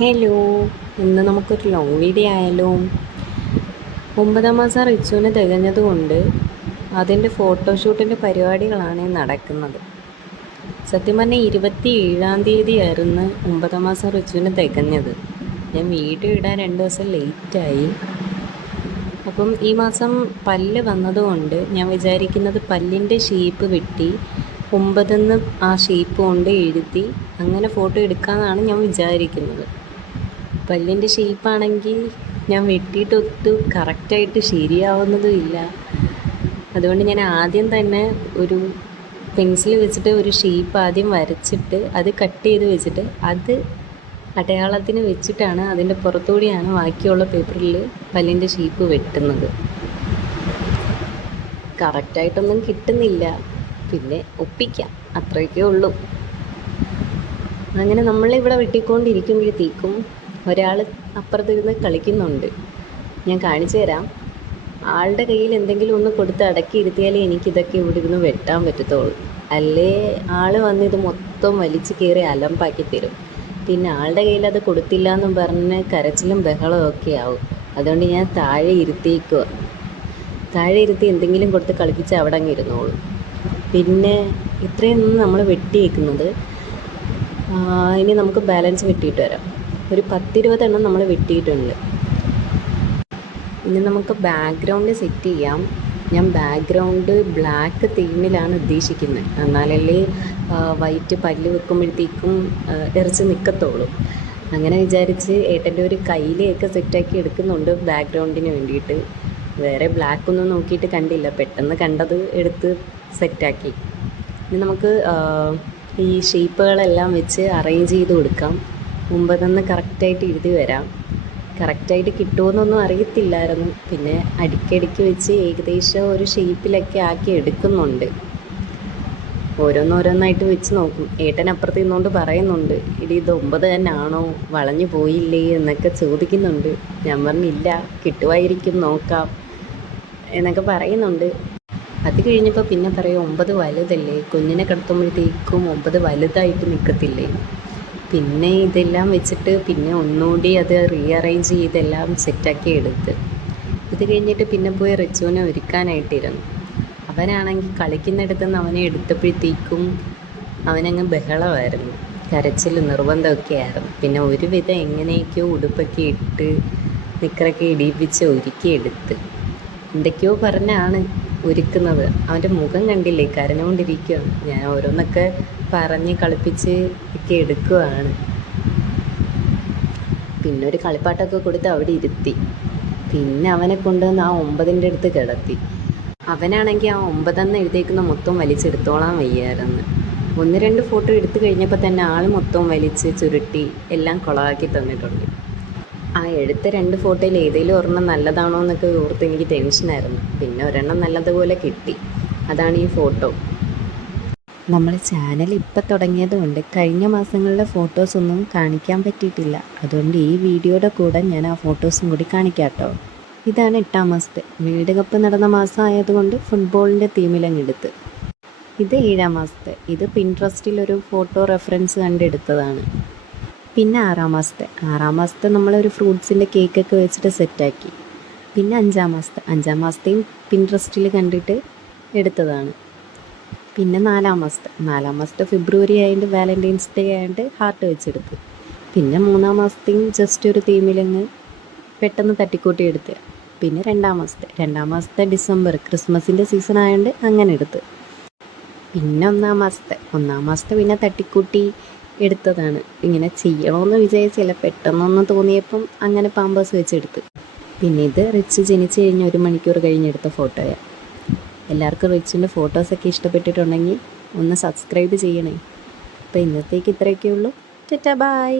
Hello, ഇന്ന് നമുക്കൊരു long video ആയാലോ? 9ാം മാസം റിച്ചുവിന് തികഞ്ഞതുകൊണ്ട് അതിൻ്റെ ഫോട്ടോഷൂട്ടിൻ്റെ പരിപാടികളാണ് നടക്കുന്നത്. സത്യം പറഞ്ഞാൽ 27-ാം തീയതി ആയിരുന്നു 9ാം മാസം റിച്ചുവിന് തികഞ്ഞത്. ഞാൻ വീഡിയോ ഇടാൻ 2 ദിവസം ലേറ്റായി. അപ്പം ഈ മാസം പല്ല് വന്നതുകൊണ്ട് ഞാൻ വിചാരിക്കുന്നത് പല്ലിൻ്റെ ഷേപ്പ് വെട്ടി 9 ആ ഷേപ്പ് കൊണ്ട് എഴുതി അങ്ങനെ ഫോട്ടോ എടുക്കാമെന്നാണ് ഞാൻ വിചാരിക്കുന്നത്. പല്ലിൻ്റെ ഷേപ്പാണെങ്കിൽ ഞാൻ വെട്ടിയിട്ടൊട്ട് കറക്റ്റായിട്ട് ശരിയാവുന്നതും ഇല്ല. അതുകൊണ്ട് ഞാൻ ആദ്യം തന്നെ ഒരു പെൻസിൽ വെച്ചിട്ട് ഒരു ഷേപ്പ് ആദ്യം വരച്ചിട്ട് അത് കട്ട് ചെയ്ത് വെച്ചിട്ട് അത് അടയാളത്തിന് വെച്ചിട്ടാണ് അതിൻ്റെ പുറത്തുകൂടിയാണ് ബാക്കിയുള്ള പേപ്പറിൽ പല്ലിൻ്റെ ഷേപ്പ് വെട്ടുന്നത്. കറക്റ്റായിട്ടൊന്നും കിട്ടുന്നില്ല, പിന്നെ ഒപ്പിക്കാം, അത്രയൊക്കെ ഉള്ളൂ. അങ്ങനെ നമ്മളിവിടെ വെട്ടിക്കൊണ്ടിരിക്കുമ്പോഴത്തേക്കും ഒരാൾ അപ്പുറത്തിരുന്ന് കളിക്കുന്നുണ്ട്. ഞാൻ കാണിച്ചു തരാം. ആളുടെ കയ്യിൽ എന്തെങ്കിലും ഒന്ന് കൊടുത്ത് അടക്കി ഇരുത്തിയാലേ എനിക്കിതൊക്കെ ഇവിടെ ഇരുന്ന് വെട്ടാൻ പറ്റത്തുള്ളൂ. അല്ലേ ആൾ വന്ന് ഇത് മൊത്തം വലിച്ചു കയറി അലമ്പാക്കി തരും. പിന്നെ ആളുടെ കയ്യിൽ അത് കൊടുത്തില്ല എന്നും പറഞ്ഞ് കരച്ചിലും ബഹളവും ഒക്കെ ആവും. അതുകൊണ്ട് ഞാൻ താഴെ ഇരുത്തിയേക്കുക. താഴെ ഇരുത്തി എന്തെങ്കിലും കൊടുത്ത് കളിപ്പിച്ച് അവിടെ അങ്ങ് ഇരുന്നോളൂ. പിന്നെ ഇത്രയൊന്നും നമ്മൾ വെട്ടിയേക്കുന്നത്. ഇനി നമുക്ക് ബാലൻസ് വെട്ടിയിട്ട് വരാം. ഒരു 10-20 എണ്ണം നമ്മൾ വെട്ടിയിട്ടുണ്ട്. ഇനി നമുക്ക് ബാക്ക്ഗ്രൗണ്ട് സെറ്റ് ചെയ്യാം. ഞാൻ ബാക്ക്ഗ്രൗണ്ട് ബ്ലാക്ക് തീമിലാണ് ഉദ്ദേശിക്കുന്നത്. എന്നാലല്ലേ വൈറ്റ് പല്ല് വെക്കുമ്പോഴത്തേക്കും ഇറച്ച് നിൽക്കത്തുള്ളൂ. അങ്ങനെ വിചാരിച്ച് ഏട്ടൻ്റെ ഒരു കയ്യിലേക്ക് സെറ്റാക്കി എടുക്കുന്നുണ്ട് ബാക്ക്ഗ്രൗണ്ടിന് വേണ്ടിയിട്ട്. വേറെ ബ്ലാക്കൊന്നും നോക്കിയിട്ട് കണ്ടില്ല, പെട്ടെന്ന് കണ്ടത് എടുത്ത് സെറ്റാക്കി. ഇനി നമുക്ക് ഈ ഷേപ്പുകളെല്ലാം വെച്ച് അറേഞ്ച് ചെയ്ത് കൊടുക്കാം. 9 കറക്റ്റായിട്ട് എഴുതി വരാം. കറക്റ്റായിട്ട് കിട്ടുമെന്നൊന്നും അറിയത്തില്ലായിരുന്നു. പിന്നെ അടിക്കടിക്ക് വെച്ച് ഏകദേശം ഒരു ഷേപ്പിലൊക്കെ ആക്കി എടുക്കുന്നുണ്ട്. ഓരോന്നോരോന്നായിട്ട് വെച്ച് നോക്കും. ഏട്ടൻ അപ്പുറത്ത് നിന്നുകൊണ്ട് പറയുന്നുണ്ട്, ഇടി ഇത് 9 തന്നെ ആണോ, വളഞ്ഞു പോയില്ലേ എന്നൊക്കെ ചോദിക്കുന്നുണ്ട്. ഞാൻ പറഞ്ഞില്ല, കിട്ടുമായിരിക്കും, നോക്കാം എന്നൊക്കെ പറയുന്നുണ്ട്. അത് കഴിഞ്ഞപ്പോൾ പിന്നെ പറയും 9 വലുതല്ലേ, കുഞ്ഞിനെ കിടത്തുമ്പോഴത്തേക്കും 9 വലുതായിട്ട് നിൽക്കത്തില്ലേ. പിന്നെ ഇതെല്ലാം വെച്ചിട്ട് പിന്നെ ഒന്നുകൂടി അത് റീഅറേഞ്ച് ചെയ്തെല്ലാം സെറ്റാക്കി എടുത്ത്. ഇത് കഴിഞ്ഞിട്ട് പിന്നെ പോയി റിച്ചുവിനെ ഒരുക്കാനായിട്ടിരുന്നു. അവനാണെങ്കിൽ കളിക്കുന്നിടത്ത് നിന്ന് അവനെ എടുത്തപ്പോഴത്തേക്കും അവനങ്ങ് ബഹളമായിരുന്നു, കരച്ചിൽ നിർബന്ധമൊക്കെ ആയിരുന്നു. പിന്നെ ഒരുവിധം എങ്ങനെയൊക്കെയോ ഉടുപ്പൊക്കെ ഇട്ട് നിക്കറൊക്കെ ഇടിപ്പിച്ച് ഒരുക്കിയെടുത്ത് എന്തൊക്കെയോ പറഞ്ഞാണ് ഒരുക്കുന്നത്. അവൻ്റെ മുഖം കണ്ടില്ലേ, കരഞ്ഞുകൊണ്ടിരിക്കുകയാണ്. ഞാൻ ഓരോന്നൊക്കെ പറഞ്ഞ് കളിപ്പിച്ച് ഒക്കെ എടുക്കുകയാണ്. പിന്നെ ഒരു കളിപ്പാട്ടമൊക്കെ കൊടുത്ത് അവിടെ ഇരുത്തി. പിന്നെ അവനെ കൊണ്ടുവന്ന് ആ 9ൻ്റെ അടുത്ത് കിടത്തി. അവനാണെങ്കിൽ ആ 9 എഴുതിയേക്കുന്ന മൊത്തം വലിച്ചെടുത്തോളാൻ വയ്യായിരുന്നു. 1-2 ഫോട്ടോ എടുത്തു കഴിഞ്ഞപ്പോൾ തന്നെ ആൾ മൊത്തം വലിച്ച് ചുരുട്ടി എല്ലാം കുളമാക്കി തന്നിട്ടുണ്ട്. ആ എടുത്ത 2 ഫോട്ടോയിൽ ഏതെങ്കിലും ഒരെണ്ണം നല്ലതാണോ എന്നൊക്കെ ഓർത്ത് എനിക്ക് ടെൻഷനായിരുന്നു. പിന്നെ ഒരെണ്ണം നല്ലതുപോലെ കിട്ടി. അതാണ് ഈ ഫോട്ടോ. നമ്മൾ ചാനൽ ഇപ്പം തുടങ്ങിയതുകൊണ്ട് കഴിഞ്ഞ മാസങ്ങളിലെ ഫോട്ടോസൊന്നും കാണിക്കാൻ പറ്റിയിട്ടില്ല. അതുകൊണ്ട് ഈ വീഡിയോയുടെ കൂടെ ഞാൻ ആ ഫോട്ടോസും കൂടി കാണിക്കാം കേട്ടോ. ഇതാണ് 8ാം മാസത്തെ. വേൾഡ് കപ്പ് നടന്ന മാസം ആയതുകൊണ്ട് ഫുട്ബോളിൻ്റെ തീമിലങ്ങെടുത്ത്. ഇത് 7ാം മാസത്തെ. ഇത് പിൻട്രസ്റ്റിലൊരു ഫോട്ടോ റെഫറൻസ് കണ്ടെടുത്തതാണ്. പിന്നെ 6ാം മാസത്തെ നമ്മളൊരു ഫ്രൂട്ട്സിൻ്റെ കേക്കൊക്കെ വെച്ചിട്ട് സെറ്റാക്കി. പിന്നെ 5ാം മാസത്തെയും പിൻട്രസ്റ്റിൽ കണ്ടിട്ട് എടുത്തതാണ്. പിന്നെ 4ാം മാസത്തെ ഫെബ്രുവരി ആയതുകൊണ്ട് വാലൻറ്റൈൻസ് ഡേ ആയതുകൊണ്ട് ഹാർട്ട് വെച്ചെടുത്ത്. പിന്നെ 3ാം മാസത്തെയും ജസ്റ്റ് ഒരു തീമിലങ്ങ് പെട്ടെന്ന് തട്ടിക്കൂട്ടി എടുത്ത്. പിന്നെ 2ാം മാസത്തെ ഡിസംബർ ക്രിസ്മസിൻ്റെ സീസൺ ആയതുകൊണ്ട് അങ്ങനെ എടുത്ത്. പിന്നെ 1ാം മാസത്തെ പിന്നെ തട്ടിക്കൂട്ടി എടുത്തതാണ്. ഇങ്ങനെ ചെയ്യണമെന്ന് വിചാരിച്ചില്ല, പെട്ടെന്നൊന്ന് തോന്നിയപ്പം അങ്ങനെ പാമ്പേഴ്സ് വെച്ചെടുത്ത്. പിന്നെ ഇത് റിച്ച് ജനിച്ച് കഴിഞ്ഞ് 1 മണിക്കൂർ കഴിഞ്ഞെടുത്ത ഫോട്ടോയാണ്. എല്ലാവർക്കും റിച്ചിൻ്റെ ഫോട്ടോസൊക്കെ ഇഷ്ടപ്പെട്ടിട്ടുണ്ടെങ്കിൽ ഒന്ന് സബ്സ്ക്രൈബ് ചെയ്യണേ. അപ്പോൾ ഇന്നത്തേക്ക് ഇത്രയൊക്കെ ഉള്ളൂ. ടാറ്റാ, ബൈ.